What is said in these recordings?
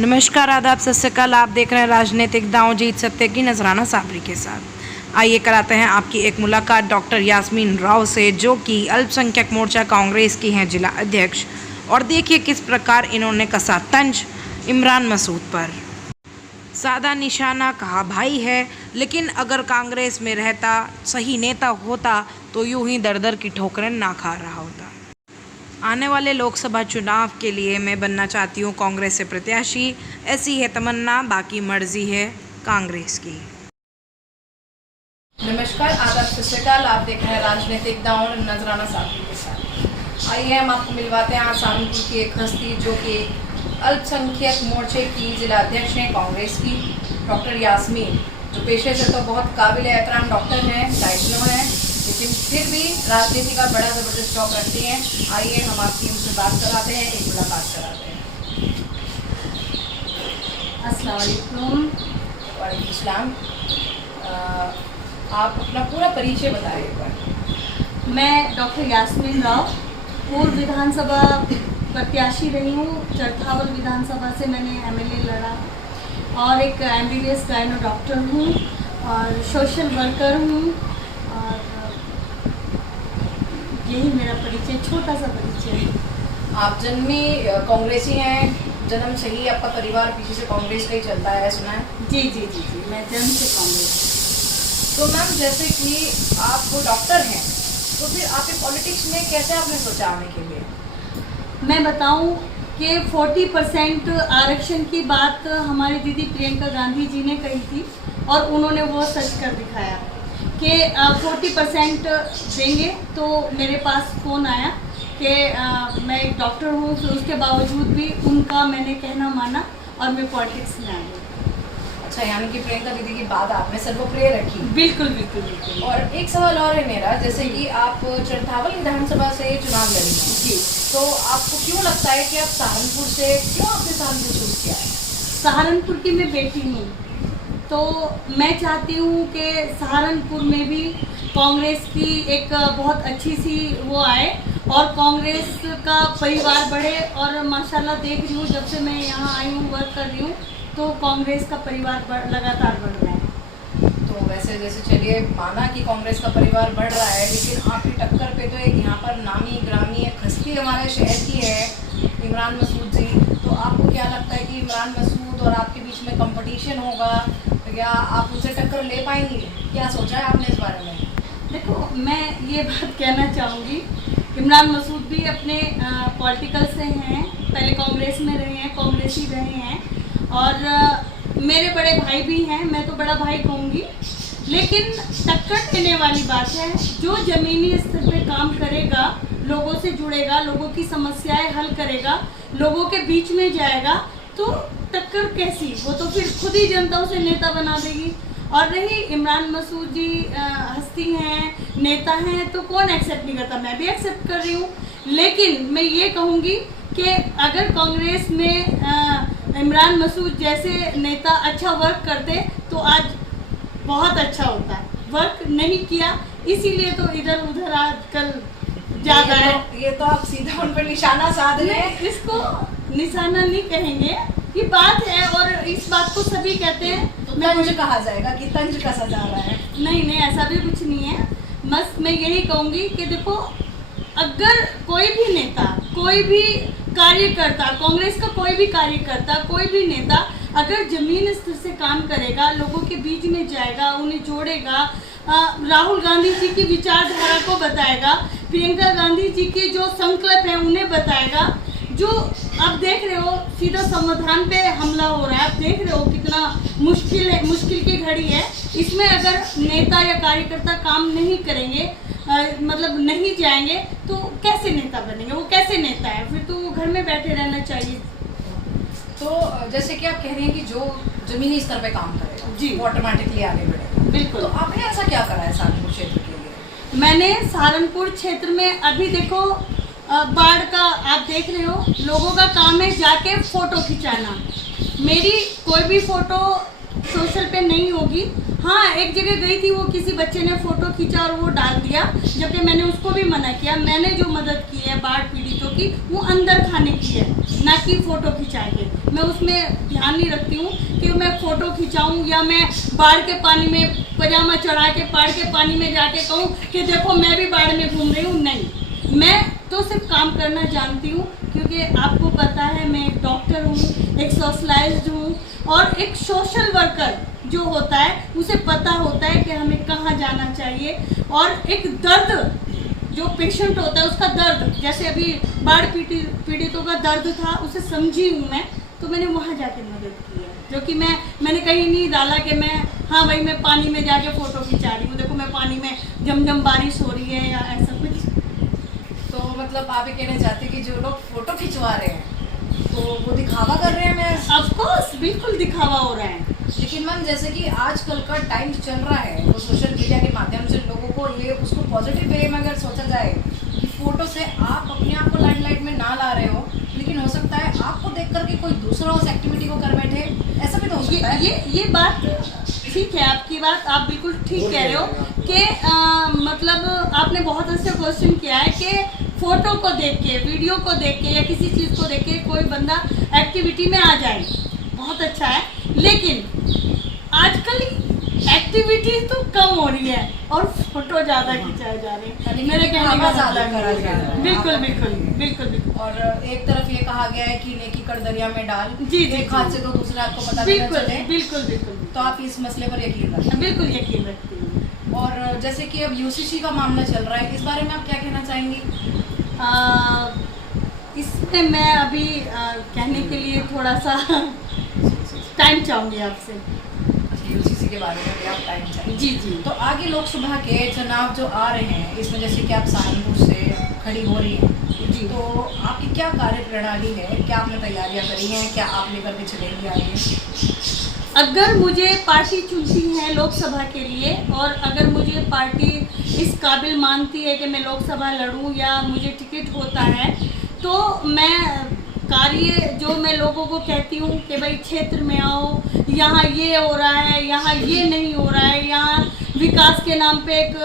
नमस्कार, आदाब, सत श्री अकाल। आप देख रहे हैं राजनीतिक दांव जीत सत्य की नजराना साबरी के साथ। आइए कराते हैं आपकी एक मुलाकात डॉक्टर यास्मीन राव से, जो कि अल्पसंख्यक मोर्चा कांग्रेस की हैं जिला अध्यक्ष। और देखिए किस प्रकार इन्होंने कसा तंज इमरान मसूद पर। सादा निशाना कहा भाई है, लेकिन अगर कांग्रेस में रहता, सही नेता होता तो यूं ही दर दर की ठोकरें ना खा रहा होता। आने वाले लोकसभा चुनाव के लिए मैं बनना चाहती हूँ कांग्रेस से प्रत्याशी, ऐसी है तमन्ना, बाकी मर्जी है कांग्रेस की। नमस्कार, आदाब, सत श्री अकाल। आप देख रहे हैं राजनीतिक दांव नजराना साबरी के साथ। आइए हम आपको मिलवाते हैं सहारनपुर की एक हस्ती, जो कि अल्पसंख्यक मोर्चे की जिला अध्यक्ष हैं कांग्रेस की, डॉक्टर यास्मीन, जो पेशे से तो बहुत काबिल एहतराम डॉक्टर हैं, डायग्नो हैं, लेकिन फिर भी राजनीति का बड़ा ज़बरदस्त शौक रखती हैं। आइए हम आपकी उनसे बात कराते हैं, एक मुलाकात कराते हैं। अस्सलाम वालेकुम। वालेकुम सलाम। आप अपना पूरा परिचय बताइए एक बार। मैं डॉक्टर यास्मीन राव, पूर्व विधानसभा प्रत्याशी रही हूँ। चरथावल विधानसभा से मैंने एमएलए लड़ा और एक एमबीबीएस गायनो डॉक्टर हूँ और सोशल वर्कर हूँ। और यही मेरा परिचय, छोटा सा परिचय है। आप जन्मी कांग्रेसी हैं, जन्म से ही आपका परिवार पीछे से कांग्रेस का ही चलता है, सुना है? जी जी जी जी, मैं जन्म से कांग्रेस। तो मैम, जैसे कि आप डॉक्टर हैं, तो फिर आप पॉलिटिक्स में कैसे आपने सोचा आने के लिए? मैं बताऊं कि 40% आरक्षण की बात हमारी दीदी प्रियंका गांधी जी ने कही थी और उन्होंने वो सच कर दिखाया कि 40% देंगे। तो मेरे पास फ़ोन आया कि मैं एक डॉक्टर हूँ, तो उसके बावजूद भी उनका मैंने कहना माना और मैं पॉलिटिक्स में आ गई। अच्छा, यानी कि प्रियंका दीदी की बात आपने सर्वप्रिय रखी। बिल्कुल बिल्कुल बिल्कुल। और एक सवाल और है मेरा, जैसे कि आप चरथावल विधानसभा से चुनाव लड़ी हैं जी, तो आपको क्यों लगता है कि आप सहारनपुर से, क्यों आपने सहारनपुर चूज किया है? सहारनपुर की मैं बेटी हूँ, तो मैं चाहती हूँ कि सहारनपुर में भी कांग्रेस की एक बहुत अच्छी सी वो आए और कांग्रेस का परिवार बढ़े। और माशाल्लाह देख रही हूँ, जब से मैं यहाँ आई हूँ, वर्क कर रही हूँ, तो कांग्रेस का परिवार लगातार बढ़ रहा है। तो वैसे जैसे चलिए माना कि कांग्रेस का परिवार बढ़ रहा है, लेकिन आपकी टक्कर पे तो एक यहाँ पर नामी ग्रामी एक हस्ती हमारे शहर की है, इमरान मसूद जी। तो आपको क्या लगता है कि इमरान मसूद और आपके बीच में कंपटीशन होगा, तो क्या आप उनसे टक्कर ले पाएंगी? क्या सोचा है आपने इस बारे में? देखो, मैं ये बात कहना चाहूँगी, इमरान मसूद भी अपने पॉलिटिकल से हैं, पहले कांग्रेस में रहे हैं, कांग्रेसी रहे हैं और मेरे बड़े भाई भी हैं, मैं तो बड़ा भाई कहूँगी। लेकिन टक्कर देने वाली बात है, जो ज़मीनी स्तर पे काम करेगा, लोगों से जुड़ेगा, लोगों की समस्याएं हल करेगा, लोगों के बीच में जाएगा, तो टक्कर कैसी? वो तो फिर खुद ही जनता उसे नेता बना देगी। और रही इमरान मसूद जी हस्ती हैं, नेता हैं, तो कौन एक्सेप्ट नहीं करता? मैं भी एक्सेप्ट कर रही हूँ। लेकिन मैं ये कहूँगी कि अगर कांग्रेस में इमरान मसूद जैसे नेता अच्छा वर्क करते तो आज बहुत अच्छा होता है। वर्क नहीं किया, इसीलिए तो इधर उधर आजकल ज़्यादा है। ये तो आप सीधा उन पर निशाना साध रहे हैं। इसको निशाना नहीं कहेंगे, ये बात है और इस बात को सभी कहते हैं। तो तंज कहा जाएगा कि तंज कसा जा रहा है? नहीं नहीं, ऐसा भी कुछ नहीं है। बस मैं यही कहूँगी कि देखो, अगर कोई भी नेता, कोई भी कार्यकर्ता, कांग्रेस का कोई भी कार्यकर्ता, कोई भी नेता अगर जमीन स्तर से काम करेगा, लोगों के बीच में जाएगा, उन्हें जोड़ेगा, राहुल गांधी जी की विचारधारा को बताएगा, प्रियंका गांधी जी के जो संकल्प हैं उन्हें बताएगा। जो आप देख रहे हो, सीधा संविधान पे हमला हो रहा है, आप देख रहे हो कितना मुश्किल है, मुश्किल की घड़ी है। इसमें अगर नेता या कार्यकर्ता काम नहीं करेंगे, मतलब नहीं जाएंगे, तो कैसे नेता बनेंगे? वो कैसे नेता है? फिर तो वो घर में बैठे रहना चाहिए। तो जैसे कि आप कह रही हैं कि जो जमीनी स्तर पे काम करेगा जी, वो ऑटोमेटिकली आगे बढ़ेगा। बिल्कुल। तो आपने ऐसा क्या करा है सहारनपुर क्षेत्र के लिए? मैंने सहारनपुर क्षेत्र में अभी देखो, बाढ़ का आप देख रहे हो, लोगों का काम है जाके फोटो खिंचाना। मेरी कोई भी फोटो सोशल पे नहीं होगी। हाँ, एक जगह गई थी, वो किसी बच्चे ने फोटो खींचा और वो डाल दिया, जबकि मैंने उसको भी मना किया। मैंने जो मदद की है बाढ़ पीड़ितों की, वो अंदर खाने की है, ना कि फ़ोटो खिंचा के। मैं उसमें ध्यान नहीं रखती हूँ कि मैं फ़ोटो खिंचाऊँ या मैं बाढ़ के पानी में पजामा चढ़ा के बाढ़ के पानी में जाके कहूँ कि देखो मैं भी बाढ़ में घूम रही हूँ। नहीं, मैं तो सिर्फ काम करना जानती हूँ, क्योंकि आपको पता है मैं एक डॉक्टर हूँ, एक सोशलाइज्ड हूँ और एक सोशल वर्कर जो होता है उसे पता होता है कि हमें कहाँ जाना चाहिए। और एक दर्द जो पेशेंट होता है उसका दर्द, जैसे अभी बाढ़ पीड़ितों का दर्द था, उसे समझी हूँ मैं, तो मैंने वहाँ जाके मदद की है। जो कि मैंने कहीं नहीं डाला कि मैं हाँ भाई मैं पानी में जाके फ़ोटो खिंचा रही हूँ, देखो मैं पानी में जमजम बारिश हो रही है या ऐसा कुछ। तो मतलब आप ये कहना चाहते हैं कि जो लोग फोटो खिंचवा रहे हैं तो वो दिखावा कर रहे हैं? मैं ऑफकोर्स बिल्कुल दिखावा हो रहा है। लेकिन मैम जैसे कि आजकल का टाइम चल रहा है तो सोशल मीडिया के माध्यम से लोगों को ये उसको पॉजिटिव वे में अगर सोचा जाए कि फोटो से आप अपने आप को लाइमलाइट में ना ला रहे हो, लेकिन हो सकता है आपको देख करके कोई दूसरा उस एक्टिविटी को कर बैठे, ऐसा भी तो हो सकता है। ये बात ठीक है, आपकी बात आप बिल्कुल ठीक कह रहे हो कि मतलब आपने बहुत अच्छा क्वेश्चन किया है कि फोटो को देख के, वीडियो को देख के या किसी चीज़ को देख के कोई बंदा एक्टिविटी में आ जाए, बहुत अच्छा है। लेकिन आजकल एक्टिविटी तो कम हो रही है और फोटो ज़्यादा खिंचाए जा रहे हैं। मेरे कहने का ज़्यादा करा जा रहा है। बिल्कुल बिल्कुल बिल्कुल बिल्कुल। और एक तरफ ये कहा गया है कि नेकी कर दरिया में डाल, जी, एक हाथ से तो दूसरे हाथ को पता नहीं बिल्कुल चले। बिल्कुल बिल्कुल। तो आप इस मसले पर यकीन रखते हैं? बिल्कुल यकीन रखती हूँ। और जैसे कि अब यूसीसी का मामला चल रहा है, इस बारे में आप क्या कहना चाहेंगी? इसमें मैं अभी कहने के लिए थोड़ा सा टाइम चाहूँगी आपसे। यूसीसी के बारे में भी आप टाइम चाहिए? जी जी। तो आगे लोकसभा के चुनाव जो आ रहे हैं, इसमें जैसे कि आप सहारनपुर से खड़ी हो रही हैं जी, तो आपकी क्या कार्य प्रणाली है, क्या आपने तैयारियां करी हैं, क्या आप लेकर के चलेंगे आगे? अगर मुझे पार्टी चुनती है लोकसभा के लिए और अगर मुझे पार्टी इस काबिल मानती है कि मैं लोकसभा लड़ूं या मुझे टिकट होता है, तो मैं कार्य जो मैं लोगों को कहती हूँ कि भाई क्षेत्र में आओ, यहाँ ये हो रहा है, यहाँ ये नहीं हो रहा है, यहाँ विकास के नाम पे एक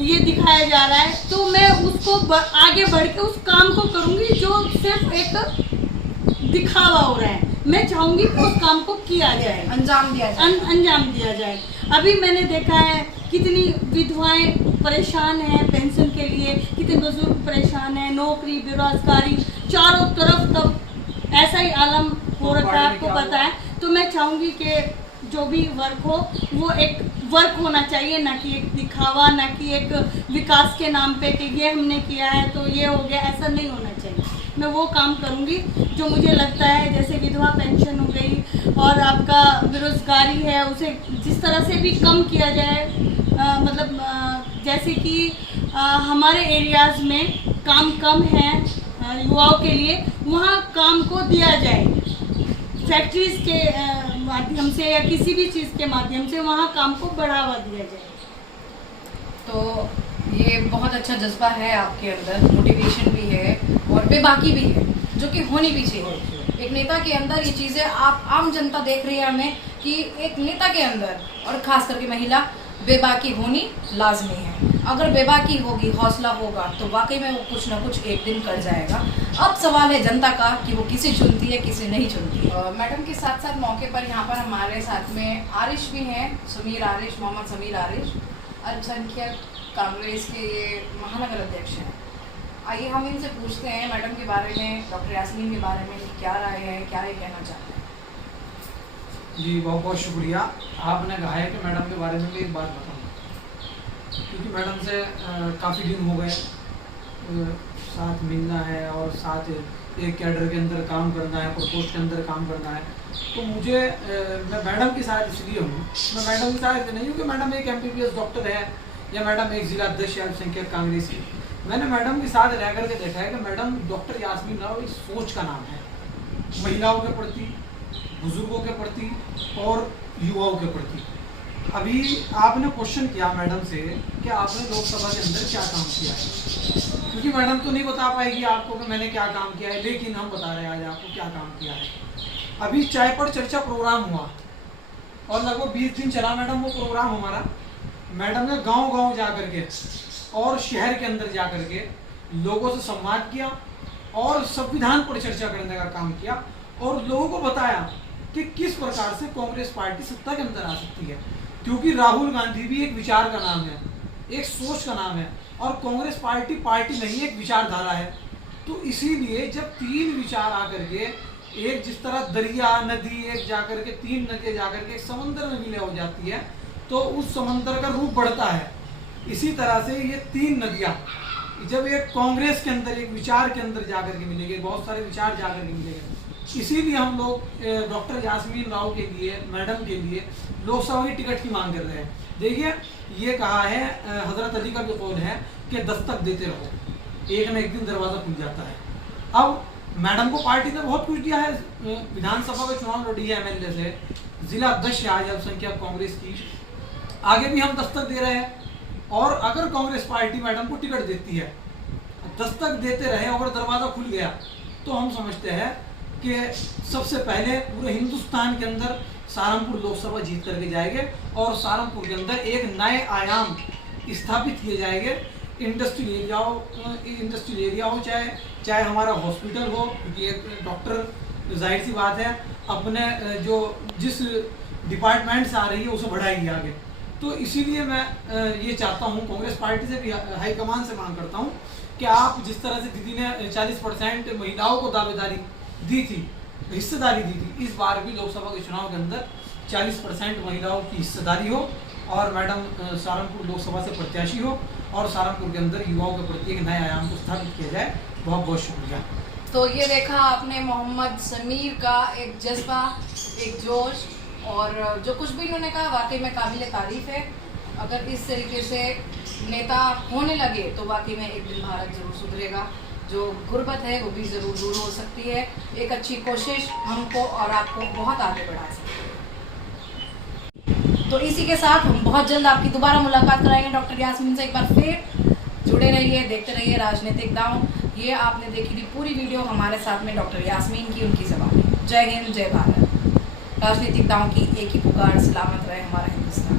ये दिखाया जा रहा है, तो मैं उसको आगे बढ़ के उस काम को करूँगी जो सिर्फ एक दिखावा हो रहा है। मैं चाहूँगी कि उस काम को किया जाए, अंजाम दिया जाए। अंजाम दिया जाए। अभी मैंने देखा है कितनी विधवाएं परेशान हैं पेंशन के लिए, कितने बुजुर्ग परेशान हैं, नौकरी बेरोजगारी चारों तरफ, तब ऐसा ही आलम हो रखा है, आपको पता है। तो मैं चाहूँगी कि जो भी वर्क हो वो एक वर्क होना चाहिए, ना कि एक दिखावा, ना कि एक विकास के नाम पे कि ये हमने किया है तो ये हो गया, ऐसा नहीं होना चाहिए। मैं वो काम करूँगी जो मुझे लगता है, जैसे विधवा पेंशन हो गई और आपका बेरोजगारी है उसे जिस तरह से भी कम किया जाए, जैसे कि हमारे एरियाज़ में काम कम है युवाओं के लिए, वहाँ काम को दिया जाए फैक्ट्रीज़ के माध्यम से या किसी भी चीज़ के माध्यम से वहाँ काम को बढ़ावा दिया जाए। तो ये बहुत अच्छा जज्बा है आपके अंदर, मोटिवेशन भी है और बेबाकी भी है, जो कि होनी भी चाहिए। एक नेता के अंदर ये चीज़ें आप आम जनता देख रही है हमें कि एक नेता के अंदर और ख़ास करके महिला बेबाकी होनी लाजमी है। अगर बेबाकी होगी, हौसला होगा तो वाकई में वो कुछ ना कुछ एक दिन कर जाएगा। अब सवाल है जनता का कि वो किसे चुनती है, किसे नहीं चुनती। मैडम के साथ साथ मौके पर यहाँ पर हमारे साथ में आरिश भी हैं, समीर आरिश, मोहम्मद समीर आरिश, अल्पसंख्यक कांग्रेस के ये महानगर अध्यक्ष हैं। आइए हम इनसे पूछते हैं मैडम के बारे में, डॉक्टर यास्मीन के बारे में क्या राय है, क्या ये कहना चाहते हैं। जी बहुत बहुत शुक्रिया। आपने कहा है कि मैडम के बारे में भी एक बात बताऊँ, क्योंकि मैडम से काफ़ी दिन हो गए साथ मिलना है और साथ एक कैडर के अंदर काम करना है, प्रकोष्ठ के अंदर काम करना है। तो मुझे मैं मैडम के साथ इसलिए हूँ, मैं मैडम के साथ नहीं हूँ कि मैडम एक MPPS डॉक्टर है या मैडम एक जिला अध्यक्ष है अल्पसंख्यक कांग्रेस की। मैंने मैडम के साथ रह करके देखा है कि मैडम डॉक्टर यास्मीन राव एक सोच का नाम है, महिलाओं के प्रति, बुजुर्गों के प्रति और युवाओं के प्रति। अभी आपने क्वेश्चन किया मैडम से कि आपने लोकसभा के अंदर क्या काम किया है, क्योंकि मैडम तो नहीं बता पाएगी आपको कि मैंने क्या काम किया है, लेकिन हम बता रहे हैं आज आपको क्या काम किया है। अभी चाय पर चर्चा प्रोग्राम हुआ और लगभग 20 दिन चला मैडम वो प्रोग्राम हमारा। मैडम ने गांव-गांव जा करके और शहर के अंदर जा करके लोगों से संवाद किया और संविधान पर चर्चा करने का काम किया और लोगों को बताया कि किस प्रकार से कांग्रेस पार्टी सत्ता के अंदर आ सकती है। क्योंकि राहुल गांधी भी एक विचार का नाम है, एक सोच का नाम है, और कांग्रेस पार्टी पार्टी नहीं, एक विचारधारा है। तो इसीलिए जब तीन विचार आकर के एक, जिस तरह दरिया नदी एक जाकर के, तीन नदियाँ जाकर के एक समंदर में विलय हो जाती है, तो उस समंदर का रूप बढ़ता है। इसी तरह से ये तीन नदियाँ जब एक कांग्रेस के अंदर, एक विचार के अंदर जाकर के मिलेंगे, बहुत सारे विचार जाकर के मिलेंगे। इसीलिए हम लोग डॉक्टर यास्मीन राव के लिए, मैडम के लिए लोकसभा की टिकट की मांग कर रहे हैं। देखिए, ये कहा है, हजरत अली का भी कौल है कि दस्तक देते रहो, एक न एक दिन दरवाज़ा खुल जाता है। अब मैडम को पार्टी ने बहुत कुछ दिया है, विधानसभा में चुनाव लड़ी है MLA से, जिला अध्यक्ष आज अल्पसंख्यक कांग्रेस की, आगे भी हम दस्तक दे रहे हैं। और अगर कांग्रेस पार्टी मैडम को टिकट देती है, दस्तक देते रहे, अगर दरवाज़ा खुल गया, तो हम समझते हैं कि सबसे पहले पूरे हिंदुस्तान के अंदर सहारनपुर लोकसभा जीत करके जाएंगे और सहारनपुर के अंदर एक नए आयाम स्थापित किए जाएंगे। इंडस्ट्रियल एरिया हो, चाहे हमारा हॉस्पिटल हो, क्योंकि एक डॉक्टर, जाहिर सी बात है, अपने जो जिस डिपार्टमेंट से आ रही है उसे बढ़ाएगी आगे। तो इसीलिए मैं ये चाहता हूँ, कांग्रेस पार्टी से भी, हाईकमान से मांग करता हूँ कि आप जिस तरह से दीदी ने 40% महिलाओं को दावेदारी दी थी, हिस्सेदारी दी थी, इस बार भी लोकसभा के चुनाव के अंदर 40% महिलाओं की हिस्सेदारी हो और मैडम सहारनपुर लोकसभा से प्रत्याशी हो और सहारनपुर के अंदर युवाओं के प्रति एक नए आयाम को स्थापित किया जाए। बहुत बहुत शुक्रिया। तो ये देखा आपने मोहम्मद समीर का एक जज्बा, एक जोश, और जो कुछ भी इन्होंने कहा वाकई में काबिल तारीफ है। अगर इस तरीके से नेता होने लगे तो वाकई में एक दिन भारत जरूर सुधरेगा, जो गुर्बत है वो भी ज़रूर दूर हो सकती है। एक अच्छी कोशिश हमको और आपको बहुत आगे बढ़ा सकती है। तो इसी के साथ हम बहुत जल्द आपकी दोबारा मुलाकात कराएंगे डॉक्टर यास्मीन से। एक बार फिर जुड़े रहिए, देखते रहिए राजनीतिक दांव। ये आपने देखी थी पूरी वीडियो हमारे साथ में डॉक्टर यास्मीन की, उनकी ज़बान। जय हिंद, जय भारत। राजनीतिक दांव की एक ही पुकार, सलामत रहे हमारा हिंदुस्तान।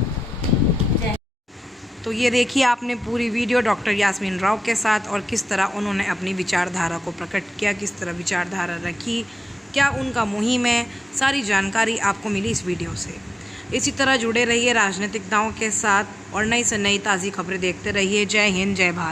तो ये देखिए आपने पूरी वीडियो डॉक्टर यास्मीन राव के साथ, और किस तरह उन्होंने अपनी विचारधारा को प्रकट किया, किस तरह विचारधारा रखी, क्या उनका मुहिम है, सारी जानकारी आपको मिली इस वीडियो से। इसी तरह जुड़े रहिए राजनीतिक दांव के साथ और नई से नई ताज़ी खबरें देखते रहिए। जय हिंद, जय भारत।